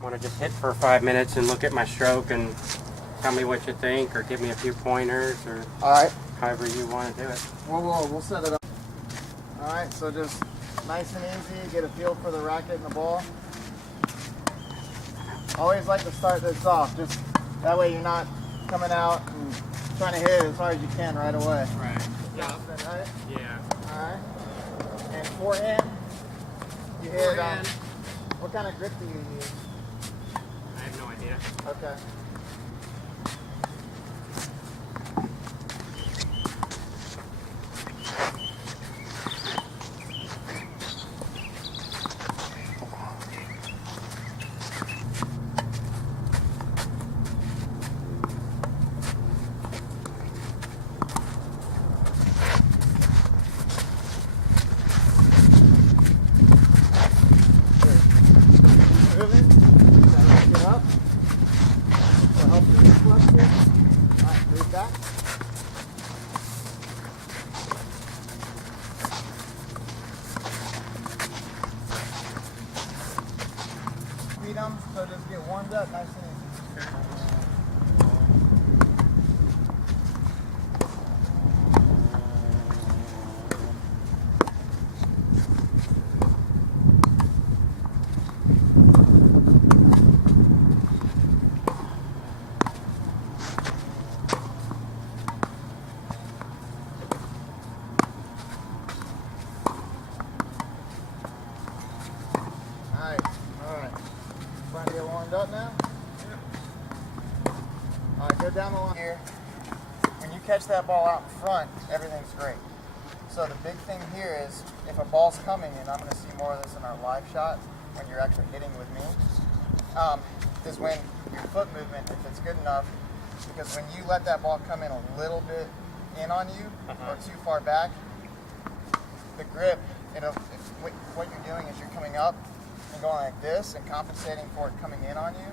Want to just hit for 5 minutes and look at my stroke and tell me what you think, or give me a few pointers, or Alright. however you want to do it. We'll set it up. Alright, so just nice and easy, get a feel for the racket and the ball. Always like to start this off, just that way you're not coming out and trying to hit it as hard as you can right away. Right. Yeah. Right? Yeah. Alright. And forehand, you hit what kind of grip do you use? I have no idea. Okay. So just get warmed up nice and easy. Alright. Trying to get warmed up now? Yeah. Alright, go down the line here. When you catch that ball out in front, everything's great. So the big thing here is, if a ball's coming, and I'm going to see more of this in our live shot, when you're actually hitting with me, is when your foot movement, if it's good enough, because when you let that ball come in a little bit in on you, or too far back, the grip, what you're doing is you're coming up and going like this and compensating for it coming in on you,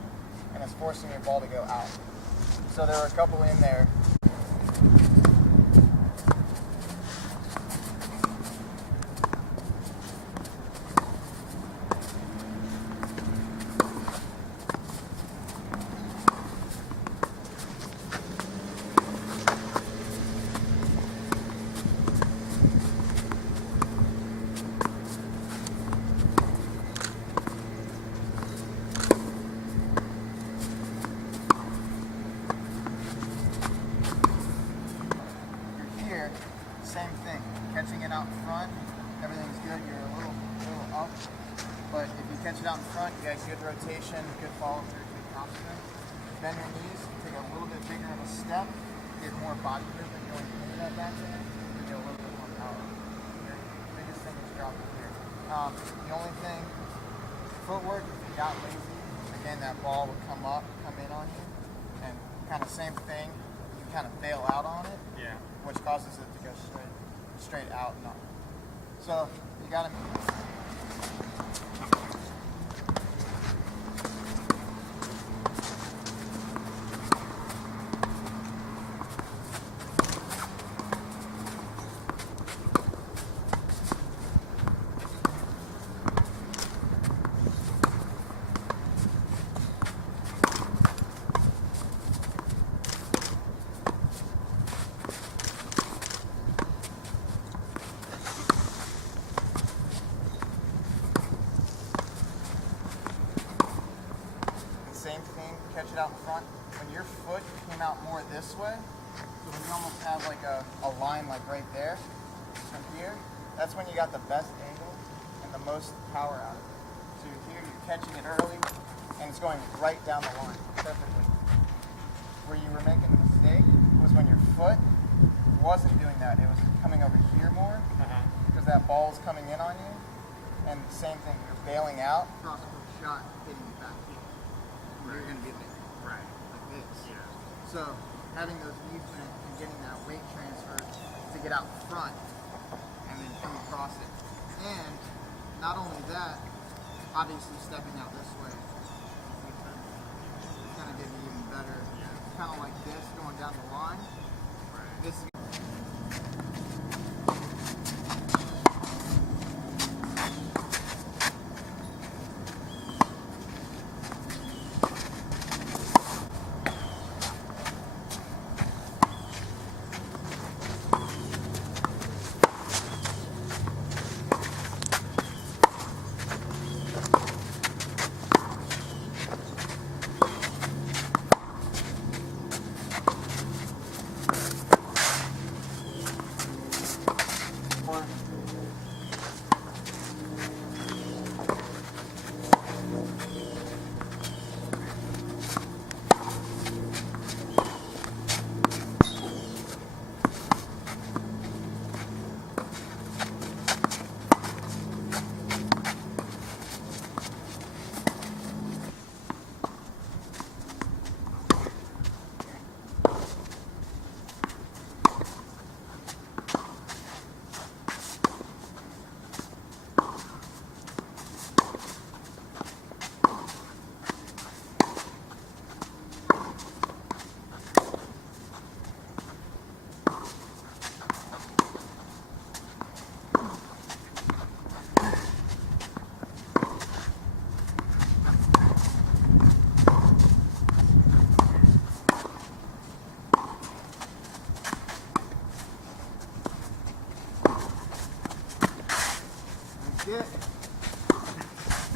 and it's forcing your ball to go out. So there were a couple in there. Same thing, catching it out in front, everything's good, you're a little up, but if you catch it out in front, you got good rotation, good follow through, good top spin. Bend your knees, take a little bit bigger of a step, get more body movement going into that backhand, you get a little bit more power. Your biggest thing is dropping here. The only thing, footwork, if you got lazy, again that ball would come up, come in on you, and kind of same thing, you kind of bail out on it. Yeah. Which causes it to go straight out and up. So you gotta same thing, catch it out in front. When your foot came out more this way, so when you almost have like a line like right there, from here, that's when you got the best angle and the most power out of it. So here you're catching it early, and it's going right down the line, perfectly. Where you were making a mistake was when your foot wasn't doing that. It was coming over here more, because that ball is coming in on you. And the same thing, you're bailing out, cross-court shot, hitting it back here. You're going to get there. Right. Like this. Yeah. So having those knees bent and getting that weight transfer to get out front and then come across it. And not only that, obviously stepping out this way is going to get you even better. Yeah. Kind of like this going down the line. Right. This is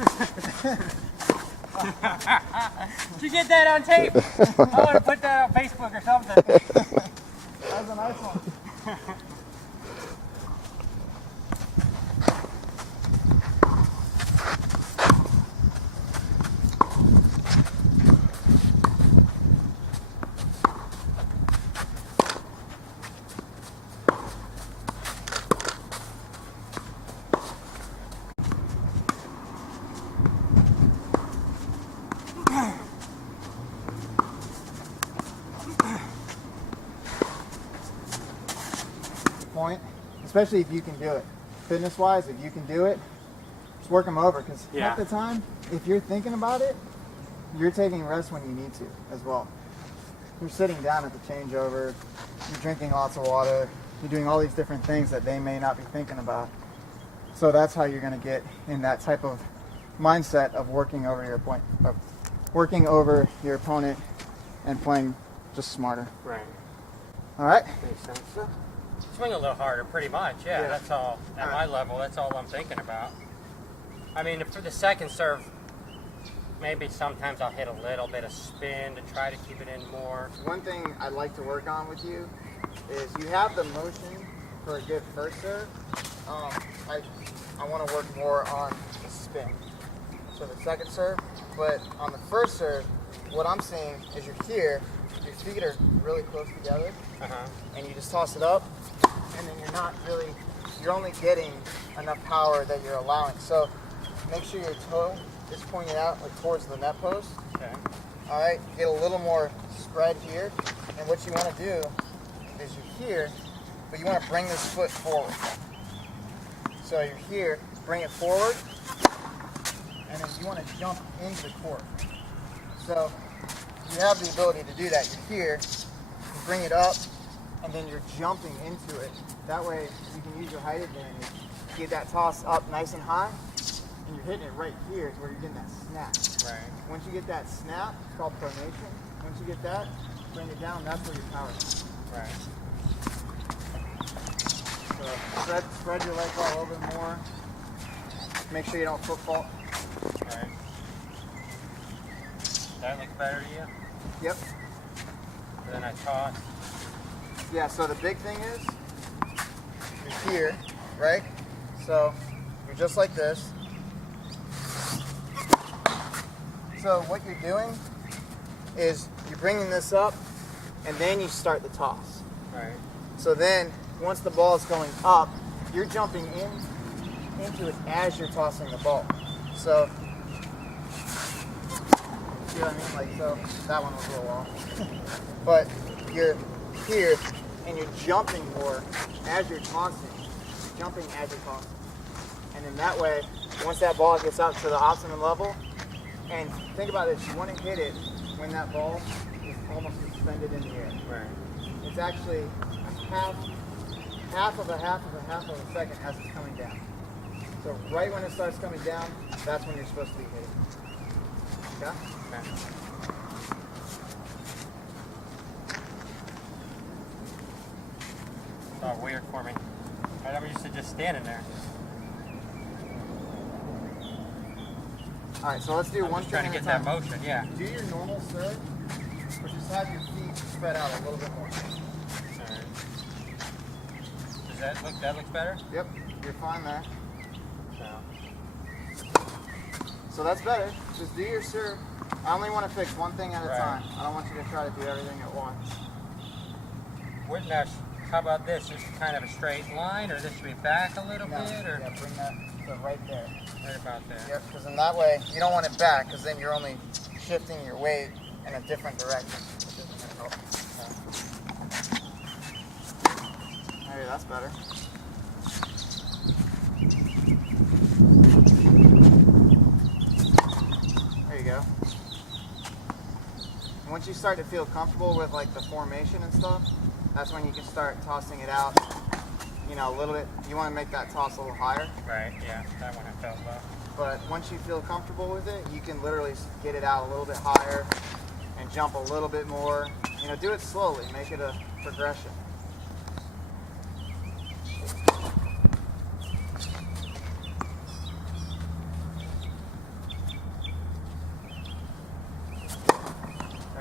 Did you get that on tape? I want to put that on Facebook or something. That was a nice one. Point, especially if you can do it. Fitness wise, if you can do it, just work them over, because half the time, if you're thinking about it, you're taking rest when you need to as well. You're sitting down at the changeover, you're drinking lots of water, you're doing all these different things that they may not be thinking about. So that's how you're going to get in that type of mindset of working over your point, of working over your opponent and playing just smarter. Right. All right. Makes sense. Swing a little harder, pretty much. Yeah, that's all. At my level, that's all I'm thinking about. I mean, for the second serve, maybe sometimes I'll hit a little bit of spin to try to keep it in more. One thing I'd like to work on with you is you have the motion for a good first serve. I want to work more on the spin. So the second serve, but on the first serve, what I'm seeing is you're here, your feet are really close together, and you just toss it up, and then you're only getting enough power that you're allowing. So make sure your toe is pointed out like towards the net post. Okay. All right, get a little more spread here, and what you want to do is you're here, but you want to bring this foot forward. So you're here, bring it forward, and then you want to jump into the court. So you have the ability to do that. You're here, you bring it up, and then you're jumping into it. That way you can use your height advantage. Get that toss up nice and high, and you're hitting it right here where you're getting that snap. Right. Once you get that snap, it's called pronation. Once you get that, bring it down, that's where your power is. Right. So spread your legs out a little bit more. Make sure you don't foot fault. Right. That looks better to you? Yep. And then I toss. Yeah, so the big thing is, you're here, right? So you're just like this. So what you're doing is you're bringing this up, and then you start the toss. Right. So then, once the ball is going up, you're jumping into it as you're tossing the ball. So, see what I mean? Like, so that one was a little off. But you're here, and you're jumping more as you're tossing. Jumping as you're tossing. And then that way, once that ball gets up to the optimum level, and think about this, you want to hit it when that ball is almost suspended in the air. Right. It's actually half of a second as it's coming down. So right when it starts coming down, that's when you're supposed to be hitting. Okay? Okay. It's all weird for me. I'm used to just standing there. All right, so let's do I'm one just thing trying to at get a that time. motion, yeah. Do your normal serve, but just have your feet spread out a little bit more. Alright. Does that looks better? Yep, you're fine there. No. So that's better. Just do your serve. I only want to fix one thing at a Right. time. I don't want you to try to do everything at once. Now, how about this? Just kind of a straight line, or this should be back a little No, bit, or yeah, bring that to right there. right about there? Yep, because in that way, you don't want it back, because then you're only shifting your weight in a different direction. Which isn't going to help. Hey, that's better. There you go. And once you start to feel comfortable with like the formation and stuff, that's when you can start tossing it out, you know, a little bit. You want to make that toss a little higher. Right, yeah, that one I felt low. But once you feel comfortable with it, you can literally get it out a little bit higher and jump a little bit more. You know, do it slowly. Make it a progression.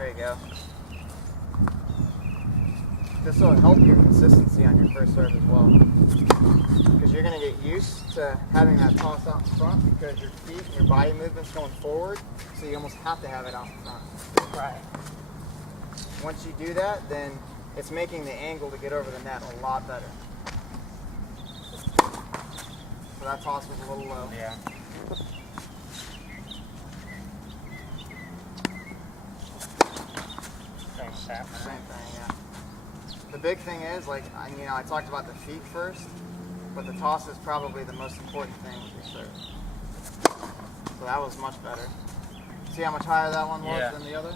you go. This will help your consistency on your first serve as well. Because you're going to get used to having that toss out in front because your feet and your body movement's going forward, so you almost have to have it out in front. Right. Once you do that, then it's making the angle to get over the net a lot better. So that toss was a little low. Yeah. Same step. Same thing, yeah. The big thing is, like, I talked about the feet first, but the toss is probably the most important thing with your serve. So that was much better. See how much higher that one was than the other?